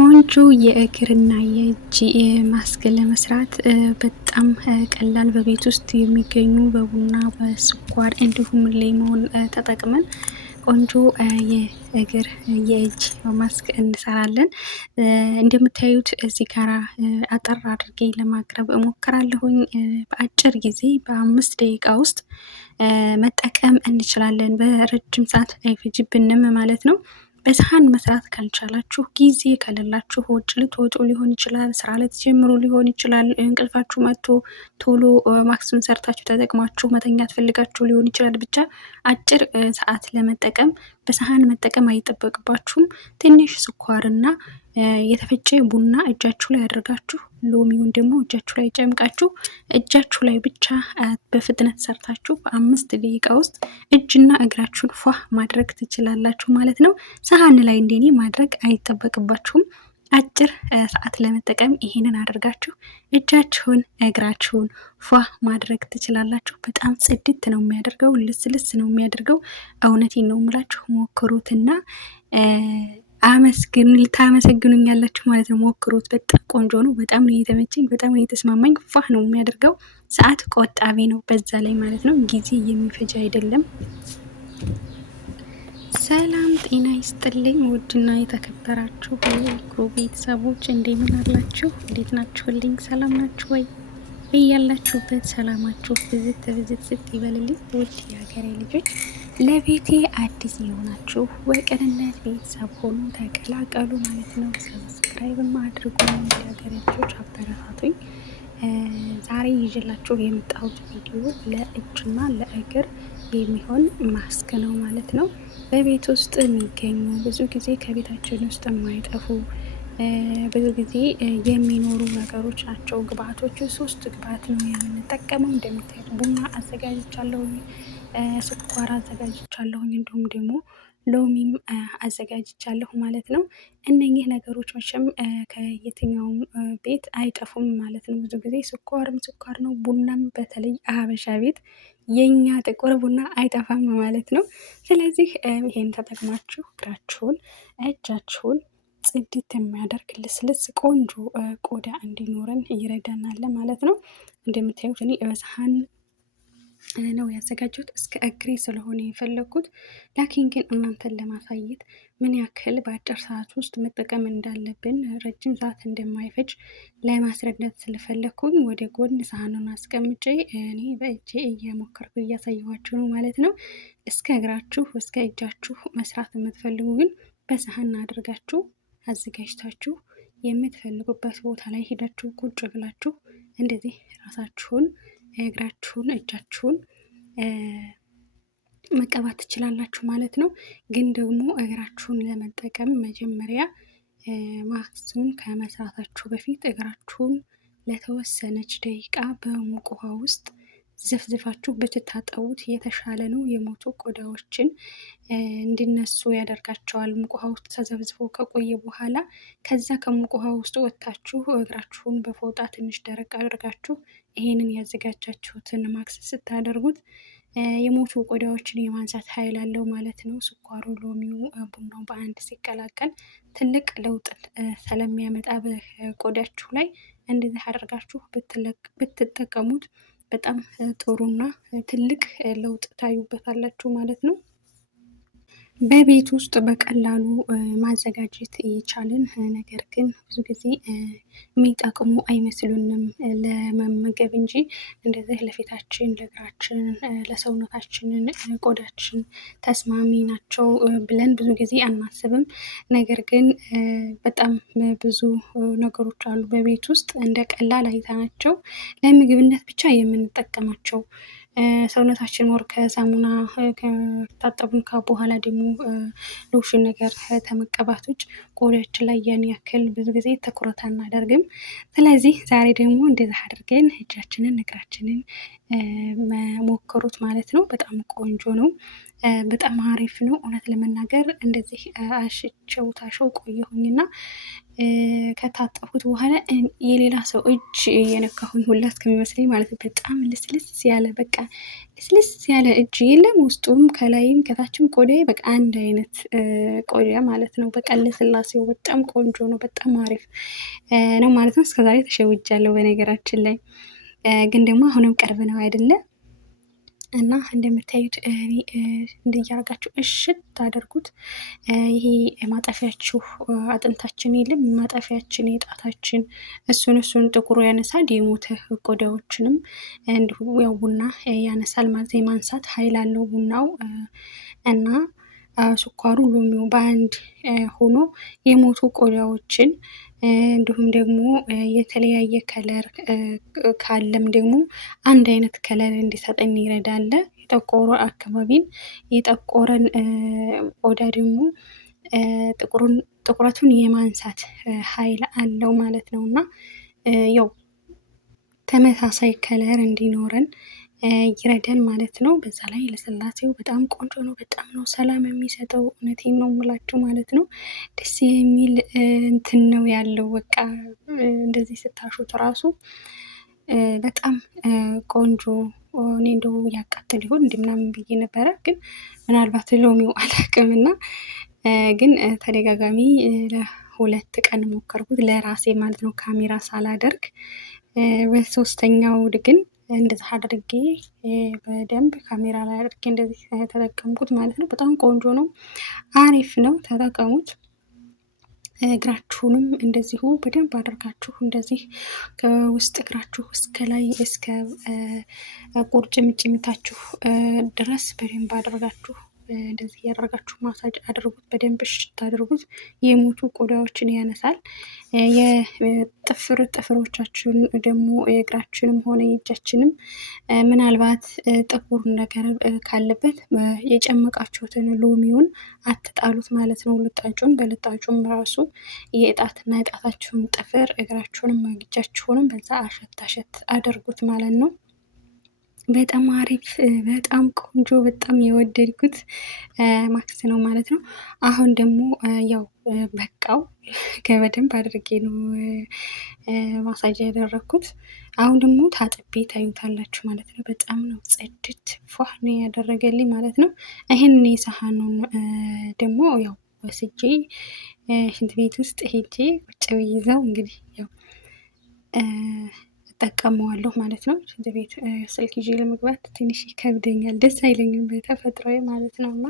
ቆንጆ የእግርና የእጅ ማስክ ለመስራት በጣም ቀላል በቤት ውስጥ የሚገኙ በቡና በስኳር እንዲሁም ሌሞን ተጠቅመን ቆንጆ የእግር የእጅ ማስክ እንሰራለን። እንደምታዩት እዚህ ጋር አጠር አድርጌ ለማቅረብ እሞክራለሁኝ። በአጭር ጊዜ በ5 ደቂቃ ውስጥ መጠቀም እንችላለን። በረጅም ሰዓት አይፈጅብንም ማለት ነው። በሰሃን መስራት ካልቻላችሁ ጊዜ ከሌላችሁ ውጭ ልትወጡ ሊሆን ይችላል፣ ስራ ልትጀምሩ ሊሆን ይችላል፣ እንቅልፋችሁ መጥቶ ቶሎ ማክሱን ሰርታችሁ ተጠቅማችሁ መተኛት ፈልጋችሁ ሊሆን ይችላል። ብቻ አጭር ሰዓት ለመጠቀም በሰሃን መጠቀም አይጠበቅባችሁም። ትንሽ ስኳርና የተፈጨ ቡና እጃችሁ ላይ አድርጋችሁ ሎሚውን ደግሞ እጃችሁ ላይ ጨምቃችሁ እጃችሁ ላይ ብቻ በፍጥነት ሰርታችሁ በ5 ደቂቃ ውስጥ እጅና እግራችሁን ፏ ማድረግ ትችላላችሁ ማለት ነው። ሰሃን ላይ እንደኔ ማድረግ አይጠበቅባችሁም። አጭር ሰዓት ለመጠቀም ይሄንን አድርጋችሁ እጃችሁን እግራችሁን ፏ ማድረግ ትችላላችሁ። በጣም ጽድት ነው የሚያደርገው፣ ልስልስ ነው የሚያደርገው። እውነቴን ነው የምላችሁ፣ ሞክሩትና ታመሰግኑኛላችሁ ማለት ነው። ሞክሩት፣ በጣም ቆንጆ ነው። በጣም ነው የተመቸኝ፣ በጣም ነው የተስማማኝ። ፏ ነው የሚያደርገው፣ ሰዓት ቆጣቢ ነው በዛ ላይ ማለት ነው። ጊዜ የሚፈጅ አይደለም። ሰላም ጤና ይስጥልኝ። ውድና የተከበራችሁ የኢክሩ ቤተሰቦች እንደምን አላችሁ? እንዴት ናችሁልኝ? ሰላም ናችሁ ወይ? እያላችሁበት ሰላማችሁ ብዝት ይበልልኝ። ውድ የሀገሬ ልጆች፣ ለቤቴ አዲስ የሆናችሁ ወቅንነት ቤተሰብ ሆኑ ተቀላቀሉ ማለት ነው። ሰብስክራይብም አድርጉ። የሀገሬ ልጆች አበረታቱኝ። ዛሬ ይዤላችሁ የመጣሁት ቪዲዮ ለእጅና ለእግር የሚሆን ማስክ ነው ማለት ነው። በቤት ውስጥ የሚገኙ ብዙ ጊዜ ከቤታችን ውስጥ የማይጠፉ ብዙ ጊዜ የሚኖሩ ነገሮች ናቸው። ግብአቶቹ 3 ግብአት ነው የምንጠቀመው። እንደምታዩት ቡና አዘጋጅቻለሁኝ፣ ስኳር አዘጋጅቻለሁኝ፣ እንዲሁም ደግሞ ሎሚም አዘጋጅቻለሁ ማለት ነው። እነኚህ ነገሮች መቼም ከየትኛውም ቤት አይጠፉም ማለት ነው። ብዙ ጊዜ ስኳርም ስኳር ነው፣ ቡናም በተለይ ሀበሻ ቤት የኛ ጥቁር ቡና አይጠፋም ማለት ነው። ስለዚህ ይሄን ተጠቅማችሁ እግራችሁን እጃችሁን ጽድት የሚያደርግ ልስልስ ቆንጆ ቆዳ እንዲኖረን ይረዳናል ማለት ነው። እንደምታዩት እኔ በሰሃን ነው ያዘጋጀሁት፣ እስከ እግሬ ስለሆነ የፈለግኩት። ላኪን ግን እናንተን ለማሳየት ምን ያክል በአጭር ሰዓት ውስጥ መጠቀም እንዳለብን፣ ረጅም ሰዓት እንደማይፈጅ ለማስረዳት ስለፈለግኩኝ ወደ ጎን ሰሃኑን አስቀምጬ እኔ በእጄ እየሞከርኩ እያሳየኋችሁ ነው ማለት ነው። እስከ እግራችሁ እስከ እጃችሁ መስራት የምትፈልጉ ግን በሰሃን አድርጋችሁ አዘጋጅታችሁ የምትፈልጉበት ቦታ ላይ ሄዳችሁ ቁጭ ብላችሁ እንደዚህ ራሳችሁን እግራችሁን እጃችሁን መቀባት ትችላላችሁ ማለት ነው። ግን ደግሞ እግራችሁን ለመጠቀም መጀመሪያ ማክሱን ከመስራታችሁ በፊት እግራችሁን ለተወሰነች ደቂቃ በሙቅ ውሃ ውስጥ ዘፍዝፋችሁ ብትታጠቡት የተሻለ ነው። የሞቱ ቆዳዎችን እንዲነሱ ያደርጋቸዋል። ሙቅ ውሃ ውስጥ ተዘብዝፎ ከቆየ በኋላ ከዛ ከሙቅ ውሃ ውስጥ ወጥታችሁ እግራችሁን በፎጣ ትንሽ ደረቅ አድርጋችሁ ይሄንን ያዘጋጃችሁትን ማክስ ስታደርጉት የሞቱ ቆዳዎችን የማንሳት ኃይል አለው ማለት ነው። ስኳሩ፣ ሎሚው፣ ቡናው በአንድ ሲቀላቀል ትልቅ ለውጥ ስለሚያመጣ በቆዳችሁ ላይ እንደዚህ አድርጋችሁ ብትጠቀሙት በጣም ጥሩና ትልቅ ለውጥ ታዩበታላችሁ ማለት ነው። በቤት ውስጥ በቀላሉ ማዘጋጀት የቻልን ነገር ግን ብዙ ጊዜ የሚጠቅሙ አይመስሉንም ለመመገብ እንጂ እንደዚህ ለፊታችን፣ ለእግራችን፣ ለሰውነታችንን ቆዳችን ተስማሚ ናቸው ብለን ብዙ ጊዜ አናስብም። ነገር ግን በጣም ብዙ ነገሮች አሉ በቤት ውስጥ እንደ ቀላል አይተናቸው ለምግብነት ብቻ የምንጠቀማቸው። ሰውነታችን ወር ከሳሙና ከታጠቡን በኋላ ደግሞ ሎሽን ነገር ከመቀባት ውጭ ቆዳችን ላይ ያን ያክል ብዙ ጊዜ ትኩረት አናደርግም። ስለዚህ ዛሬ ደግሞ እንደዛ አድርገን እጃችንን እግራችንን መሞከሩት ማለት ነው። በጣም ቆንጆ ነው፣ በጣም አሪፍ ነው። እውነት ለመናገር እንደዚህ አሽቼው ታሸው ቆየሁኝና ከታጠብኩት በኋላ የሌላ ሰው እጅ የነካሁኝ ሁላ እስከሚመስለኝ ማለት ነው። በጣም ልስልስ ያለ በቃ ልስልስ ያለ እጅ የለም ውስጡም ከላይም ከታችም ቆዳዬ በቃ አንድ አይነት ቆዳ ማለት ነው። በቃ ለስላሴው በጣም ቆንጆ ነው። በጣም አሪፍ ነው ማለት ነው። እስከዛሬ ተሸውጃለሁ በነገራችን ላይ ግን ደግሞ አሁንም ቅርብ ነው አይደለም እና እንደምታዩት እንዲያርጋችሁ እሽት ታደርጉት። ይሄ ማጠፊያችሁ አጥንታችን የለም ማጠፊያችን የጣታችን እሱን ጥቁሩ ያነሳል። የሞተ ቆዳዎችንም እንዲሁ ያው ቡና ያነሳል ማለት የማንሳት ኃይል አለው ቡናው እና ስኳሩ ሎሚው በአንድ ሆኖ የሞቱ ቆዳዎችን እንዲሁም ደግሞ የተለያየ ከለር ካለም ደግሞ አንድ አይነት ከለር እንዲሰጠን ይረዳል። የጠቆረ አካባቢን የጠቆረን ቆዳ ደግሞ ጥቁረቱን የማንሳት ኃይል አለው ማለት ነው እና ያው ተመሳሳይ ከለር እንዲኖረን ይረዳን ማለት ነው። በዛ ላይ ለስላሴው በጣም ቆንጆ ነው። በጣም ነው ሰላም የሚሰጠው። እውነቴን ነው የምላችሁ ማለት ነው። ደስ የሚል እንትን ነው ያለው። በቃ እንደዚህ ስታሹት ራሱ በጣም ቆንጆ። እኔ እንደው ያቃጥል ይሆን እንዲህ ምናምን ብዬ ነበረ፣ ግን ምናልባት ሎሚው አላውቅምና ግን ተደጋጋሚ ለ2 ቀን ሞከርኩት ለራሴ ማለት ነው ካሜራ ሳላደርግ። በሶስተኛው ግን እንደዚህ አድርጌ በደንብ ካሜራ ላይ አድርጌ እንደዚህ ተጠቀምኩት ማለት ነው። በጣም ቆንጆ ነው፣ አሪፍ ነው፣ ተጠቀሙት። እግራችሁንም እንደዚሁ በደንብ አድርጋችሁ እንደዚህ ከውስጥ እግራችሁ እስከ ላይ እስከ ቁርጭምጭሚታችሁ ድረስ በደንብ አድርጋችሁ እንደዚህ እያደረጋችሁ ማሳጅ አድርጉት። በደንብ እሽት አድርጉት። የሞቱ ቆዳዎችን ያነሳል። ጥፍሮቻችን ደግሞ የእግራችንም ሆነ የእጃችንም ምናልባት ጥቁር ነገር ካለበት የጨመቃችሁትን ሎሚውን አትጣሉት ማለት ነው። ልጣጩን በልጣጩም ራሱ የጣትና የጣታችሁን ጥፍር እግራችሁንም እጃችሁንም በዛ አሸት አድርጉት ማለት ነው። በጣም አሪፍ በጣም ቆንጆ በጣም የወደድኩት ማክስ ነው ማለት ነው። አሁን ደግሞ ያው በቃው በደንብ አድርጌ ነው ማሳጅ ያደረግኩት። አሁን ደግሞ ታጥቤ ታዩታላችሁ ማለት ነው። በጣም ነው ጽድት ፏ ነው ያደረገልኝ ማለት ነው። ይህን የሳህኑን ደግሞ ያው ወስጄ ሽንት ቤት ውስጥ ሄጄ ቁጭ ብዬ ይዘው እንግዲህ ያው እጠቀመዋለሁ ማለት ነው። ሽንት ቤት ስልክ ይዤ ለመግባት ትንሽ ይከብደኛል፣ ደስ አይለኝም በተፈጥሮዬ ማለት ነው። እና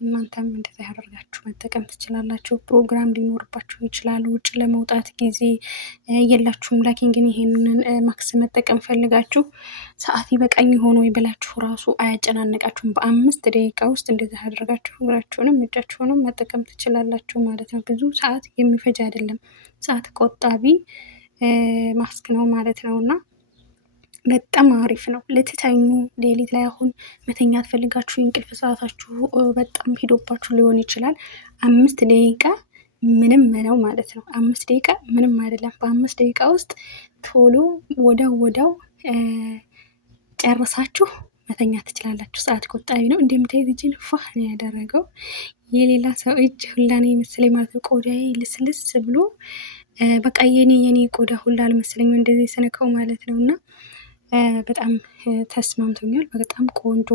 እናንተም እንደዛ ያደርጋችሁ መጠቀም ትችላላችሁ። ፕሮግራም ሊኖርባችሁ ይችላል፣ ውጭ ለመውጣት ጊዜ የላችሁም። ላኪን ግን ይሄንን ማክስ መጠቀም ፈልጋችሁ ሰዓት ይበቃኝ ሆኖ ብላችሁ ራሱ አያጨናነቃችሁም። በ5 ደቂቃ ውስጥ እንደዛ ያደርጋችሁ እግራችሁንም እጃችሁንም መጠቀም ትችላላችሁ ማለት ነው። ብዙ ሰዓት የሚፈጅ አይደለም፣ ሰዓት ቆጣቢ ማስክ ነው ማለት ነው እና በጣም አሪፍ ነው። ልትተኙ ሌሊት ላይ አሁን መተኛት ፈልጋችሁ የእንቅልፍ ሰዓታችሁ በጣም ሂዶባችሁ ሊሆን ይችላል። 5 ደቂቃ ምንም ነው ማለት ነው። 5 ደቂቃ ምንም አይደለም። በ5 ደቂቃ ውስጥ ቶሎ ወዳው ጨርሳችሁ መተኛት ትችላላችሁ። ሰዓት ቆጣቢ ነው። እንደምታዩት እጅን ፏህ ነው ያደረገው። የሌላ ሰው እጅ ሁላኔ መሰለኝ ማለት ነው። ቆዳዬ ልስልስ ብሎ በቃ የኔ ቆዳ ሁላ አልመሰለኝም እንደዚህ ስነካው ማለት ነው እና በጣም ተስማምቶኛል። በጣም ቆንጆ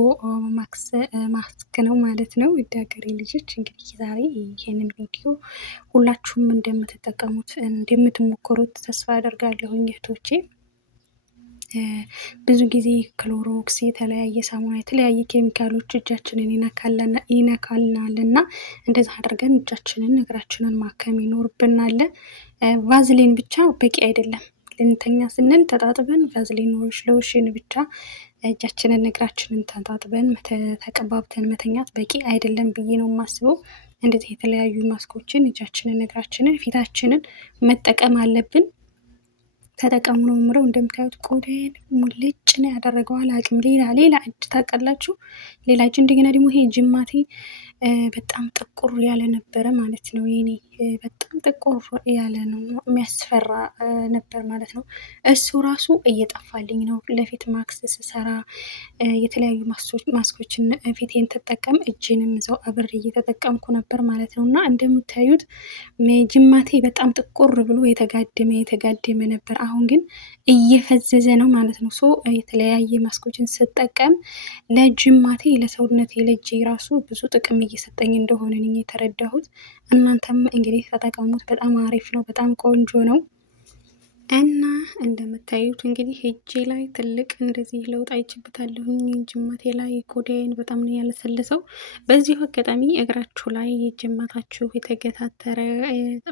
ማስክ ነው ማለት ነው። ውድ ሀገሬ ልጆች እንግዲህ ዛሬ ይሄንን ቪዲዮ ሁላችሁም እንደምትጠቀሙት እንደምትሞክሩት ተስፋ አደርጋለሁኝ እህቶቼ። ብዙ ጊዜ ክሎሮክስ፣ የተለያየ ሳሙና፣ የተለያየ ኬሚካሎች እጃችንን ይነካልናል እና እንደዛ አድርገን እጃችንን እግራችንን ማከም ይኖርብናል። ቫዝሊን ብቻ በቂ አይደለም። ልንተኛ ስንል ተጣጥበን ቫዝሊን ሎሽን ብቻ እጃችንን እግራችንን ተጣጥበን ተቀባብተን መተኛት በቂ አይደለም ብዬ ነው የማስበው። እንደዚህ የተለያዩ ማስኮችን እጃችንን እግራችንን ፊታችንን መጠቀም አለብን። ተጠቀሙ ነው የምለው። እንደምታዩት ቆዳዬን ሙልጭ ነው ያደረገው። አላቅም ሌላ እጅ ታውቃላችሁ፣ ሌላ እጅ እንደገና ደግሞ ይሄ ጅማቴ በጣም ጥቁር ያለ ነበረ ማለት ነው የኔ በጣም ጥቁር ያለ ነው የሚያስፈራ ነበር ማለት ነው። እሱ ራሱ እየጠፋልኝ ነው። ለፊት ማክስ ስሰራ የተለያዩ ማስኮችን ፊቴን ተጠቀም እጅንም እዛው አብሬ እየተጠቀምኩ ነበር ማለት ነው። እና እንደምታዩት ጅማቴ በጣም ጥቁር ብሎ የተጋደመ ነበር። አሁን ግን እየፈዘዘ ነው ማለት ነው። ሶ የተለያየ ማስኮችን ስጠቀም ለጅማቴ ለሰውነቴ ለእጄ ራሱ ብዙ ጥቅም እየሰጠኝ እንደሆነ የተረዳሁት። እናንተም እንግዲህ ተጠቀሙት። በጣም አሪፍ ነው። በጣም ቆንጆ ነው። እና እንደምታዩት እንግዲህ እጄ ላይ ትልቅ እንደዚህ ለውጥ አይችበታለሁኝ። ጅማቴ ላይ ቆዳዬን በጣም ነው ያለሰለሰው። በዚሁ አጋጣሚ እግራችሁ ላይ ጅማታችሁ የተገታተረ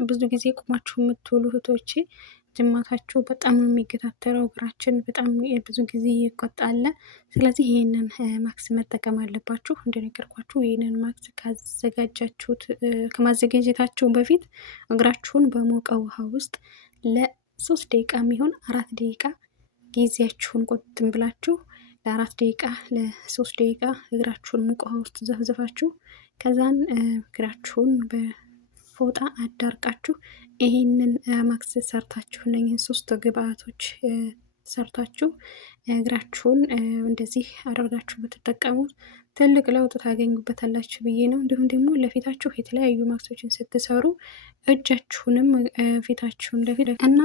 ብዙ ጊዜ ቁማችሁ የምትውሉ እህቶቼ ጅማታችሁ በጣም ነው የሚገታተረው። እግራችን በጣም ብዙ ጊዜ ይቆጣል። ስለዚህ ይህንን ማክስ መጠቀም አለባችሁ። እንደነገርኳችሁ ይህንን ማክስ ካዘጋጃችሁት ከማዘጋጀታችሁ በፊት እግራችሁን በሞቀ ውሃ ውስጥ ለ3 ደቂቃ የሚሆን 4 ደቂቃ ጊዜያችሁን ቆጥም ብላችሁ ለ4 ደቂቃ ለ3 ደቂቃ እግራችሁን ሙቅ ውሃ ውስጥ ዘፍዝፋችሁ ከዛን እግራችሁን በፎጣ አዳርቃችሁ ይሄንን ማክስ ሰርታችሁ እነኝህን 3 ግብአቶች ሰርታችሁ እግራችሁን እንደዚህ አድርጋችሁ ብትጠቀሙት ትልቅ ለውጥ ታገኙበታላችሁ ብዬ ነው። እንዲሁም ደግሞ ለፊታችሁ የተለያዩ ማክሶችን ስትሰሩ እጃችሁንም ፊታችሁን እና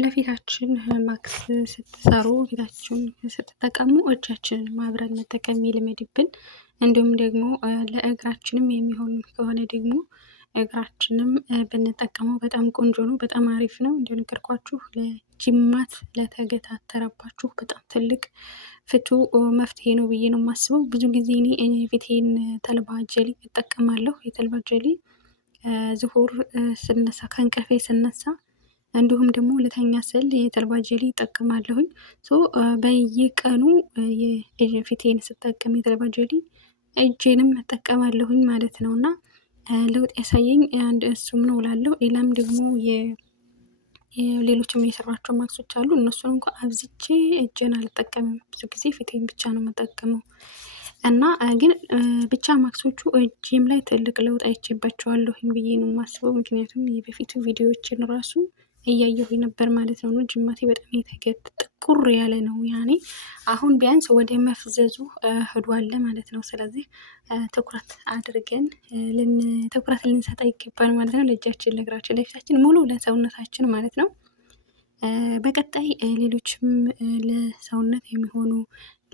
ለፊታችን ማክስ ስትሰሩ ፊታችሁን ስትጠቀሙ እጃችንን ማብረን መጠቀም ይልመድብን። እንዲሁም ደግሞ ለእግራችንም የሚሆን ከሆነ ደግሞ እግራችንም ብንጠቀመው በጣም ቆንጆ ነው። በጣም አሪፍ ነው። እንደነገርኳችሁ ለጅማት ለተገታተረባችሁ በጣም ትልቅ ፍቱ መፍትሄ ነው ብዬ ነው የማስበው። ብዙ ጊዜ እኔ ፊቴን ተልባ ጀሊ እጠቀማለሁ። የተልባ ጀሊ ዝሁር ስነሳ ከእንቅልፌ ስነሳ እንዲሁም ደግሞ ልተኛ ስል የተልባ ጀሊ እጠቀማለሁኝ። በየቀኑ ፊቴን ስጠቀም የተልባ ጀሊ እጄንም እጠቀማለሁኝ ማለት ነው። እና ለውጥ ያሳየኝ አንድ እሱም ነው እላለሁ። ሌላም ደግሞ ሌሎችም የሰሯቸው ማክሶች አሉ። እነሱን እንኳን አብዝቼ እጄን አልጠቀምም። ብዙ ጊዜ ፊቴን ብቻ ነው የምጠቀመው። እና ግን ብቻ ማክሶቹ እጄም ላይ ትልቅ ለውጥ አይቼባቸዋለሁኝ ብዬ ነው የማስበው። ምክንያቱም የበፊቱ ቪዲዮዎችን ራሱ እያየሁ ነበር ማለት ነው። ጅማቴ በጣም ጥቁር ያለ ነው። ያኔ አሁን ቢያንስ ወደ መፍዘዙ ሄዷል ማለት ነው። ስለዚህ ትኩረት አድርገን ትኩረት ልንሰጠ ይገባል ማለት ነው። ለእጃችን፣ ለእግራችን፣ ለፊታችን ሙሉ ለሰውነታችን ማለት ነው። በቀጣይ ሌሎችም ለሰውነት የሚሆኑ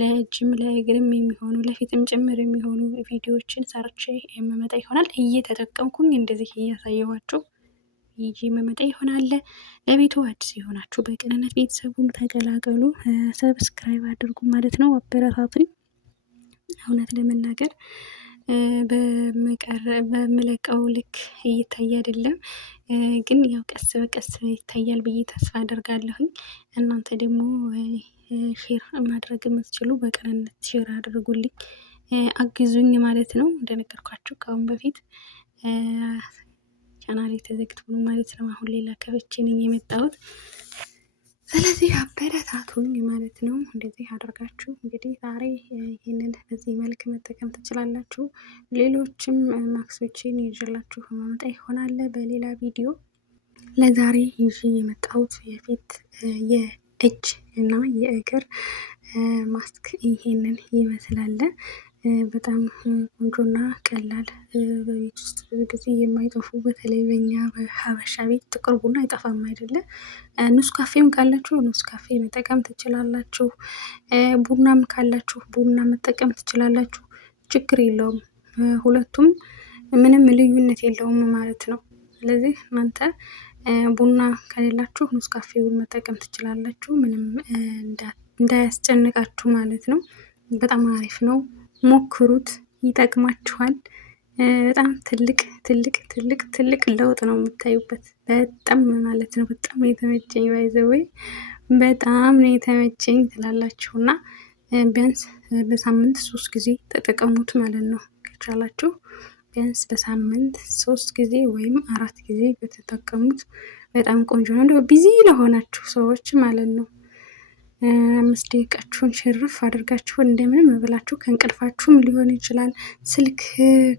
ለእጅም ለእግርም የሚሆኑ ለፊትም ጭምር የሚሆኑ ቪዲዮዎችን ሰርቼ የምመጣ ይሆናል። እየተጠቀምኩኝ እንደዚህ እያሳየኋቸው ይዤ መመጣ ይሆናል። ለቤቱ አዲስ የሆናችሁ በቅንነት ቤተሰቡን ተቀላቀሉ፣ ሰብስክራይብ አድርጉ ማለት ነው። አበረታቱኝ። እውነት ለመናገር በምለቀው ልክ እይታይ አይደለም፣ ግን ያው ቀስ በቀስ ይታያል ብዬ ተስፋ አደርጋለሁኝ። እናንተ ደግሞ ሼር ማድረግ የምትችሉ በቅንነት ሼር አድርጉልኝ፣ አግዙኝ ማለት ነው። እንደነገርኳችሁ ከአሁን በፊት ቻናሌ ተዘግቶ ነው ማለት ነው። አሁን ሌላ ከፍቼ ነኝ የመጣሁት። ስለዚህ አበረታቱኝ ማለት ነው። እንደዚህ አድርጋችሁ እንግዲህ ዛሬ ይህንን በዚህ መልክ መጠቀም ትችላላችሁ። ሌሎችም ማክሶችን ይዤላችሁ ማመጣ ይሆናል በሌላ ቪዲዮ። ለዛሬ ይዤ የመጣሁት የፊት የእጅ እና የእግር ማስክ ይሄንን ይመስላል። በጣም ቆንጆና ቀላል በቤት ውስጥ ብዙ ጊዜ የማይጠፉ በተለይ በኛ በሀበሻ ቤት ጥቁር ቡና አይጠፋም አይደለ? ኑስ ካፌም ካላችሁ ኑስ ካፌ መጠቀም ትችላላችሁ። ቡናም ካላችሁ ቡና መጠቀም ትችላላችሁ። ችግር የለውም። ሁለቱም ምንም ልዩነት የለውም ማለት ነው። ስለዚህ እናንተ ቡና ከሌላችሁ ኑስ ካፌውን መጠቀም ትችላላችሁ። ምንም እንዳያስጨንቃችሁ ማለት ነው። በጣም አሪፍ ነው። ሞክሩት፣ ይጠቅማችኋል። በጣም ትልቅ ለውጥ ነው የምታዩበት። በጣም ማለት ነው። በጣም ነው የተመቸኝ። ባይዘወይ በጣም ነው የተመቸኝ ትላላችሁ። እና ቢያንስ በሳምንት 3 ጊዜ ተጠቀሙት ማለት ነው። ከቻላችሁ ቢያንስ በሳምንት 3 ጊዜ ወይም 4 ጊዜ በተጠቀሙት በጣም ቆንጆ ነው። እንደው ቢዚ ለሆናችሁ ሰዎች ማለት ነው። 5 ደቂቃችሁን ሽርፍ አድርጋችሁ እንደምንም ብላችሁ ከእንቅልፋችሁም ሊሆን ይችላል፣ ስልክ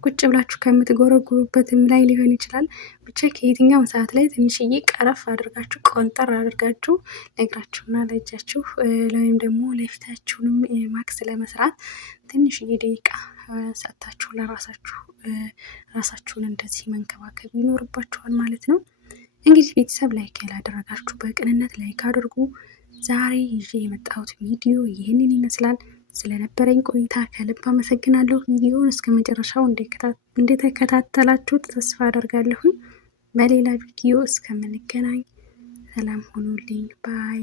ቁጭ ብላችሁ ከምትጎረጉሩበትም ላይ ሊሆን ይችላል። ብቻ ከየትኛውም ሰዓት ላይ ትንሽዬ ቀረፍ አድርጋችሁ ቆንጠር አድርጋችሁ ለእግራችሁና ለእጃችሁ ወይም ደግሞ ለፊታችሁንም ማክስ ለመስራት ትንሽዬ ደቂቃ ሰጥታችሁ ለራሳችሁ ራሳችሁን እንደዚህ መንከባከብ ይኖርባችኋል ማለት ነው። እንግዲህ ቤተሰብ ላይክ ያላደረጋችሁ በቅንነት ላይክ አድርጉ። ዛሬ ይዤ የመጣሁት ቪዲዮ ይህንን ይመስላል። ስለነበረኝ ቆይታ ከልብ አመሰግናለሁ። ቪዲዮውን እስከ መጨረሻው እንደተከታተላችሁት ተስፋ አደርጋለሁኝ። በሌላ ቪዲዮ እስከምንገናኝ ሰላም ሆኑልኝ ባይ